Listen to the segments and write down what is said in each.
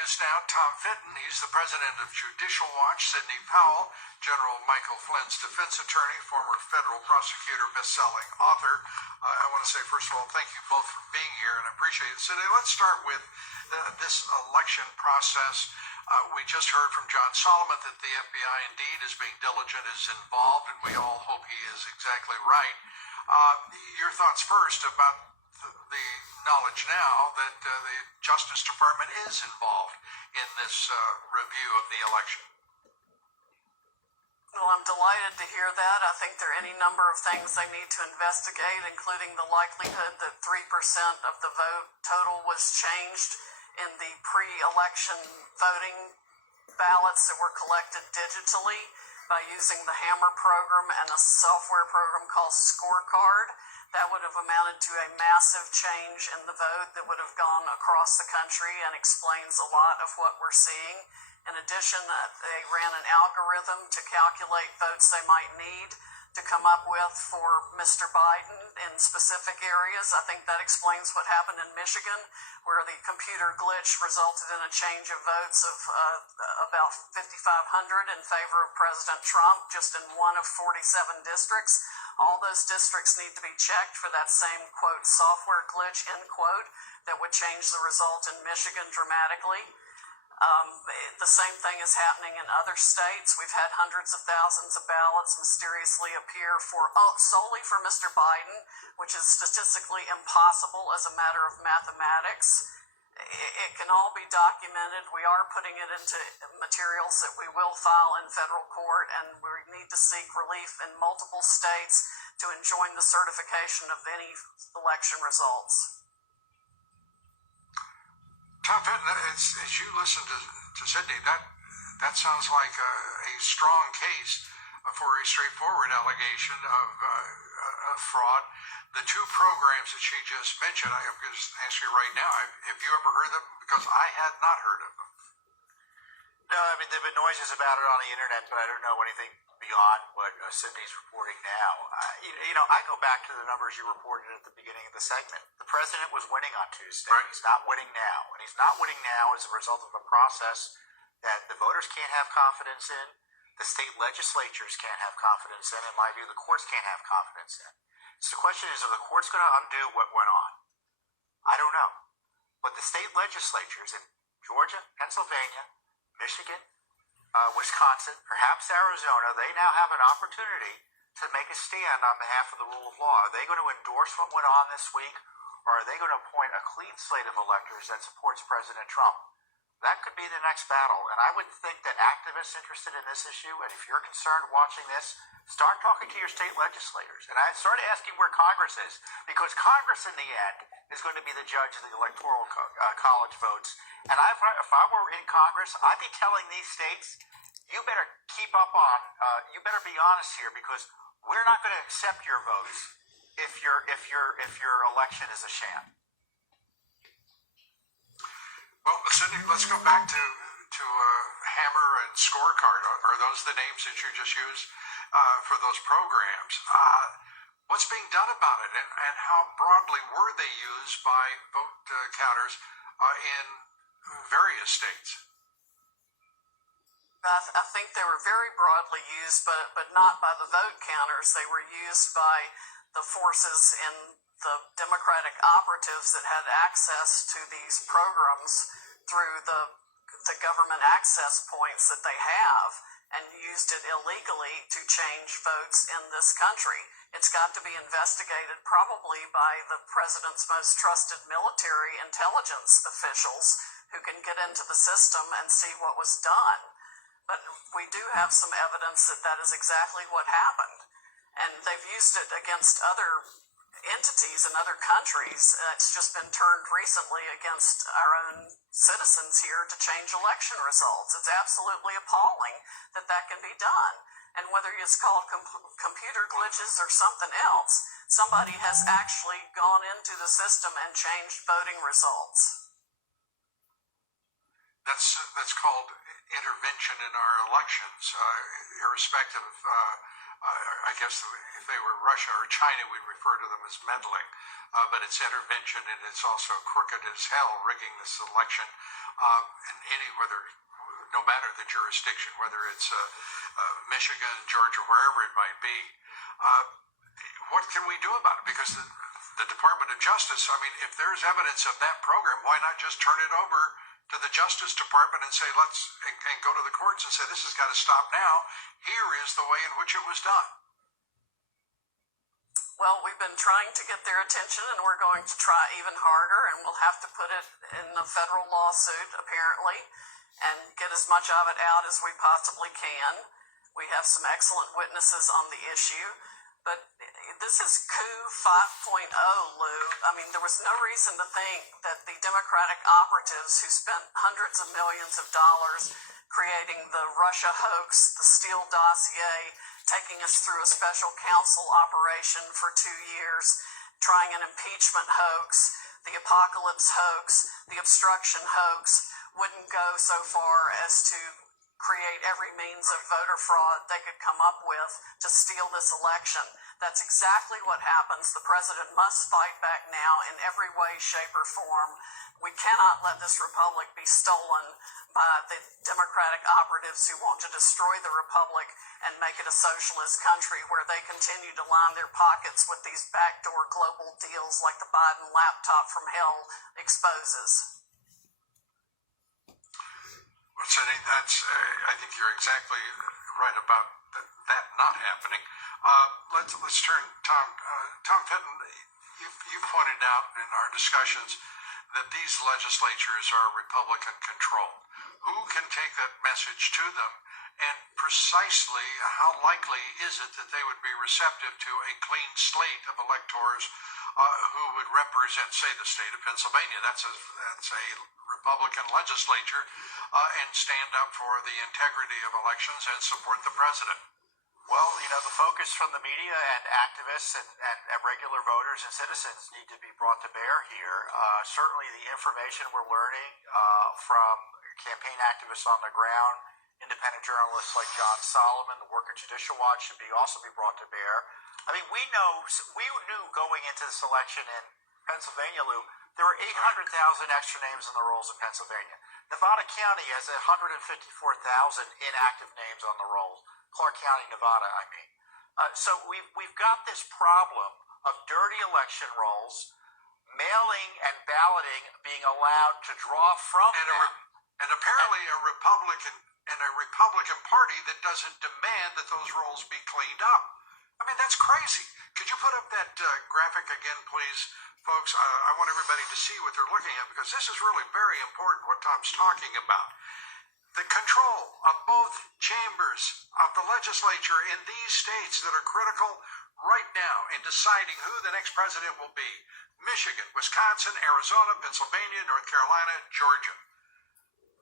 us now Tom Fitton. He's the president of Judicial Watch. Sidney Powell, General Michael Flynn's defense attorney, former federal prosecutor, best-selling author. I want to say, first of all, thank you both for being here, and I appreciate it. Sidney, let's start with this election process. We just heard from John Solomon that the FBI indeed is being diligent, is involved, and we all hope he is exactly right. Your thoughts first about the knowledge now that the Justice Department is involved in this review of the election. Well, I'm delighted to hear that. I think there are any number of things they need to investigate, including the likelihood that 3% of the vote total was changed in the pre-election voting ballots that were collected digitally by using the Hammer program and a software program called Scorecard. That would have amounted to a massive change in the vote that would have gone across the country and explains a lot of what we're seeing. In addition, they ran an algorithm to calculate votes they might need to come up with for Mr. Biden in specific areas. I think that explains what happened in Michigan, where the computer glitch resulted in a change of votes of about 5,500 in favor of President Trump, just in one of 47 districts. All those districts need to be checked for that same, quote, software glitch, end quote, that would change the result in Michigan dramatically. The same thing is happening in other states. We've had hundreds of thousands of ballots mysteriously appear solely for Mr. Biden, which is statistically impossible as a matter of mathematics. It can all be documented. We are putting it into materials that we will file in federal court, and we need to seek relief in multiple states to enjoin the certification of any election results. Tom Fitton, as you listen to Sidney, that sounds like a strong case for a straightforward allegation of fraud. The two programs that she just mentioned, I'm going to ask you right now, have you ever heard of them? Because I had not heard of them. No, I mean, there have been noises about it on the internet, but I don't know anything beyond what Sidney's reporting now. I go back to the numbers you reported at the beginning of the segment. The president was winning on Tuesday. Right. He's not winning now. And he's not winning now as a result of a process that the voters can't have confidence in, the state legislatures can't have confidence in my view, the courts can't have confidence in. So the question is, are the courts going to undo what went on? I don't know. But the state legislatures in Georgia, Pennsylvania, Michigan, Wisconsin, perhaps Arizona, they now have an opportunity to make a stand on behalf of the rule of law. Are they going to endorse what went on this week, or are they going to appoint a clean slate of electors that supports President Trump? That could be the next battle, and I would think that activists interested in this issue, and if you're concerned watching this, start talking to your state legislators. And I started asking where Congress is, because Congress in the end is going to be the judge of the electoral college votes. And if I were in Congress, I'd be telling these states, you better keep up on, you better be honest here, because we're not going to accept your votes if your election is a sham. Well, Sidney, let's go back to Hammer and Scorecard. Are those the names that you just used for those programs? What's being done about it, and how broadly were they used by vote counters in various states? I think they were very broadly used, but not by the vote counters. They were used by the forces in the Democratic operatives that had access to these programs through the government access points that they have, and used it illegally to change votes in this country. It's got to be investigated probably by the president's most trusted military intelligence officials who can get into the system and see what was done. But we do have some evidence that that is exactly what happened. And they've used it against other entities in other countries. It's just been turned recently against our own citizens here to change election results. It's absolutely appalling that that can be done. And whether it's called computer glitches or something else, somebody has actually gone into the system and changed voting results. That's called intervention in our elections, irrespective I guess if they were Russia or China, we'd refer to them as meddling. But it's intervention, and it's also crooked as hell rigging this election. No matter the jurisdiction, whether it's Michigan, Georgia, wherever it might be. What can we do about it? Because the Department of Justice, I mean, if there's evidence of that program, why not just turn it over to the Justice Department and say, and go to the courts and say, this has got to stop now. Here is the way in which it was done. Well, we've been trying to get their attention, and we're going to try even harder, and we'll have to put it in a federal lawsuit, apparently, and get as much of it out as we possibly can. We have some excellent witnesses on the issue, but this is coup 5.0, Lou. I mean, there was no reason to think that the Democratic operatives who spent hundreds of millions of dollars creating the Russia hoax, the Steele dossier, taking us through a special counsel operation for 2 years, trying an impeachment hoax, the apocalypse hoax, the obstruction hoax, wouldn't go so far as to create every means of voter fraud they could come up with to steal this election. That's exactly what happens. The president must fight back now in every way, shape, or form. We cannot let this republic be stolen by the Democratic operatives who want to destroy the republic and make it a socialist country where they continue to line their pockets with these backdoor global deals like the Biden laptop from hell exposes. Well, Cindy, I think you're exactly right about that not happening. Let's turn, Tom Fitton, you pointed out in our discussions that these legislatures are Republican controlled. Who can take that message to them? And precisely how likely is it that they would be receptive to a clean slate of electors who would represent, say, the state of Pennsylvania? That's a Republican legislature, and stand up for the integrity of elections and support the president. Well, the focus from the media and activists and regular voters and citizens need to be brought to bear here. Certainly the information we're learning from campaign activists on the ground, independent journalists like John Solomon, the work of Judicial Watch should also be brought to bear. I mean, we knew going into this election in Pennsylvania, Lou, there were 800,000 extra names in the rolls in Pennsylvania. Nevada County has 154,000 inactive names on the rolls. Clark County, Nevada, I mean. So we've got this problem of dirty election rolls, mailing and balloting being allowed to draw from them. And apparently a Republican Party that doesn't demand that those rolls be cleaned up. I mean, that's crazy. Could you put up that graphic again, please, folks? I want everybody to see what they're looking at, because this is really very important, what Tom's talking about. The control of both chambers of the legislature in these states that are critical right now in deciding who the next president will be: Michigan, Wisconsin, Arizona, Pennsylvania, North Carolina, Georgia.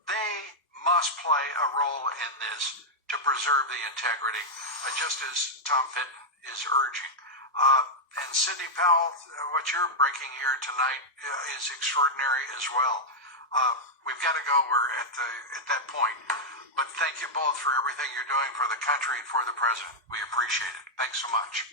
They must play a role in this to preserve the integrity, just as Tom Fitton is urging. And Sidney Powell, what you're breaking here tonight is extraordinary as well. We've got to go. We're at that point. But thank you both for everything you're doing for the country and for the president. We appreciate it. Thanks so much.